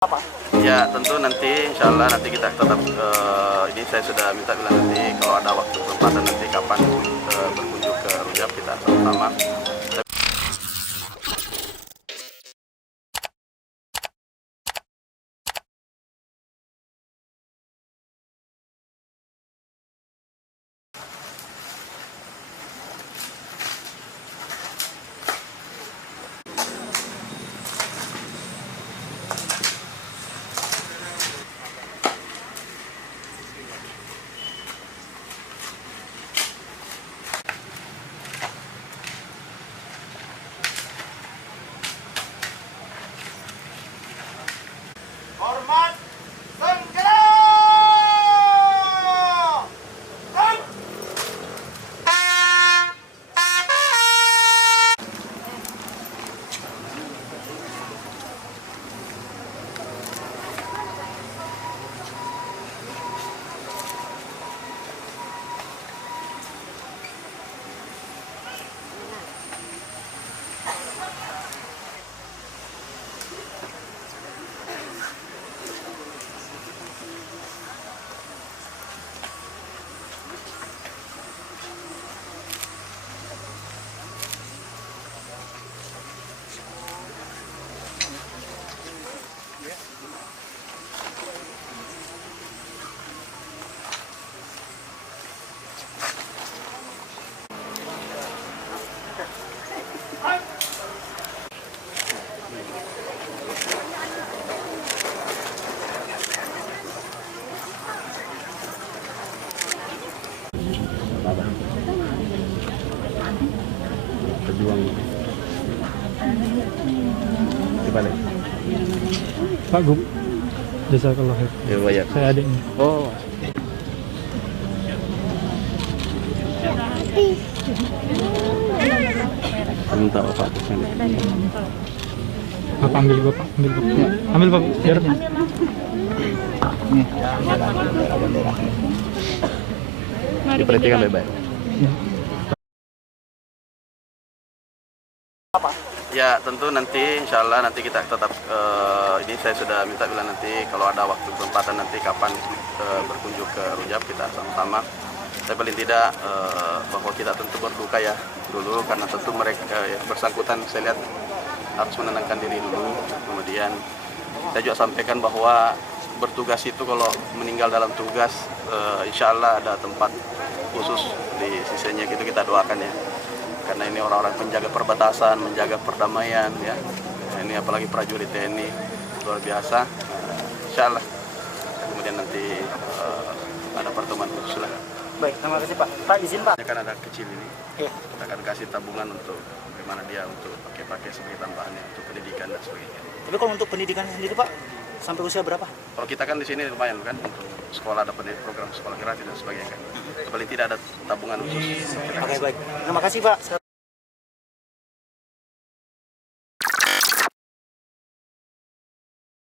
Apa? Ya tentu nanti insya Allah nanti kita tetap ini saya sudah minta bilang nanti kalau ada waktu kesempatan nanti kapan berkunjung ke Rujab kita sama-sama. Hormat Senggala! Berjuang dibalik. Pak Gub, jazakallah khair. Ya bayar. Saya adiknya. Oh. Minta Bapak ke sana. Bapak ambil Bapak, ambil Bapak. Ambil Bapak, biar. Diperhatikan baik-baik. Apa? Ya tentu nanti insya Allah nanti kita tetap ini saya sudah minta bilang nanti kalau ada waktu kesempatan nanti kapan berkunjung ke Rujab kita sama-sama. Saya paling tidak bahwa kita tentu berduka ya dulu karena tentu mereka bersangkutan saya lihat harus menenangkan diri dulu. Kemudian saya juga sampaikan bahwa bertugas itu kalau meninggal dalam tugas insya Allah ada tempat khusus di sisinya gitu kita doakan ya. Karena ini orang-orang penjaga perbatasan, menjaga perdamaian ya. Ini apalagi prajurit TNI luar biasa. Insya Allah. Kemudian nanti ada pertemuan khusus lah. Baik, terima kasih Pak. Pak izin Pak. Kan ada kecil ini, Iya. kita akan kasih tabungan untuk bagaimana dia untuk pakai sebagai tambahannya untuk pendidikan dan sebagainya. Tapi kalau untuk pendidikan sendiri Pak, sampai usia berapa? Kalau kita kan di sini lumayan kan untuk sekolah ada program sekolah gratis dan sebagainya kan. Paling tidak ada tabungan khusus. Oke baik. Terima kasih Pak.